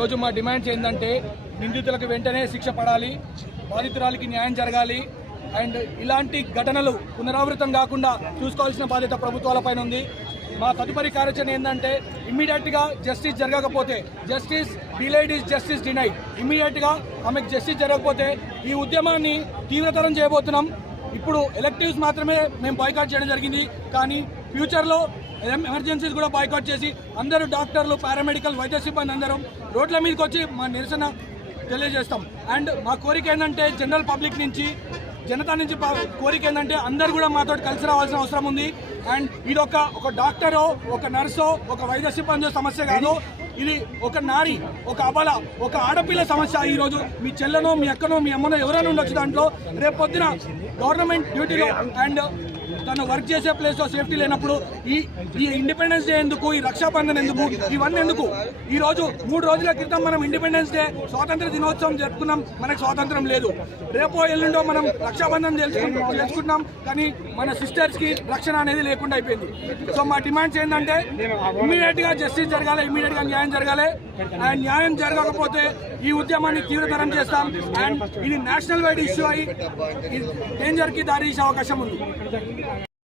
ఈరోజు మా డిమాండ్స్ ఏంటంటే నిందితులకు వెంటనే శిక్ష పడాలి, బాధితురాలికి న్యాయం జరగాలి అండ్ ఇలాంటి ఘటనలు పునరావృతం కాకుండా చూసుకోవాల్సిన బాధ్యత ప్రభుత్వాలపైన ఉంది. మా తదుపరి కార్యాచరణ ఏంటంటే ఇమ్మీడియట్గా జస్టిస్ జరగకపోతే, justice delayed is justice denied, ఇమ్మీడియట్గా ఆమెకు జస్టిస్ జరగకపోతే ఈ ఉద్యమాన్ని తీవ్రతరం చేయబోతున్నాం. ఇప్పుడు ఎలక్టివ్స్ మాత్రమే మేము బాయ్కాట్ చేయడం జరిగింది, కానీ ఫ్యూచర్లో ఎమర్జెన్సీస్ కూడా బాయ్కాట్ చేసి అందరూ డాక్టర్లు, పారామెడికల్, వైద్య సిబ్బంది అందరం రోడ్ల మీదకి వచ్చి మా నిరసన తెలియజేస్తాం. అండ్ మా కోరిక ఏంటంటే జనరల్ పబ్లిక్ నుంచి, జనతా నుంచి కోరిక ఏంటంటే అందరు కూడా మాతో కలిసి రావాల్సిన అవసరం ఉంది. అండ్ ఇది ఒక డాక్టరో, ఒక నర్సో, ఒక వైద్య సిబ్బంది సమస్య కాదు. ఇది ఒక నారి, ఒక అబల, ఒక ఆడపిల్ల సమస్య. ఈరోజు మీ చెల్లెనో, మీ అక్కనో, మీ అమ్మనో ఎవరైనా ఉండొచ్చు దాంట్లో. రేపు పొద్దున గవర్నమెంట్ డ్యూటీలో అండ్ తను వర్క్ చేసే ప్లేస్లో సేఫ్టీ లేనప్పుడు ఈ ఇండిపెండెన్స్ డే ఎందుకు, ఈ రక్షాబంధన్ ఎందుకు, ఇవన్నీ ఎందుకు? ఈరోజు 3 రోజుల క్రితం మనం ఇండిపెండెన్స్ డే, స్వాతంత్ర దినోత్సవం జరుపుకున్నాం, మనకు స్వాతంత్రం లేదు. రేపో ఎల్లుండో మనం రక్షాబంధన్ చేసుకుంటున్నాం, కానీ మన సిస్టర్స్కి రక్షణ అనేది లేకుండా అయిపోయింది. సో మా డిమాండ్స్ ఏంటంటే ఇమ్మీడియట్గా జస్టిస్ జరగాలి, ఇమ్మీడియట్గా న్యాయం జరగాలి. అండ్ న్యాయం జరగకపోతే ఈ ఉద్యమాన్ని తీవ్రతరం చేస్తాం. అండ్ ఇది నేషనల్ వైడ్ ఇష్యూ అయ్యి డేంజర్కి దారి తీసే అవకాశం ఉంది.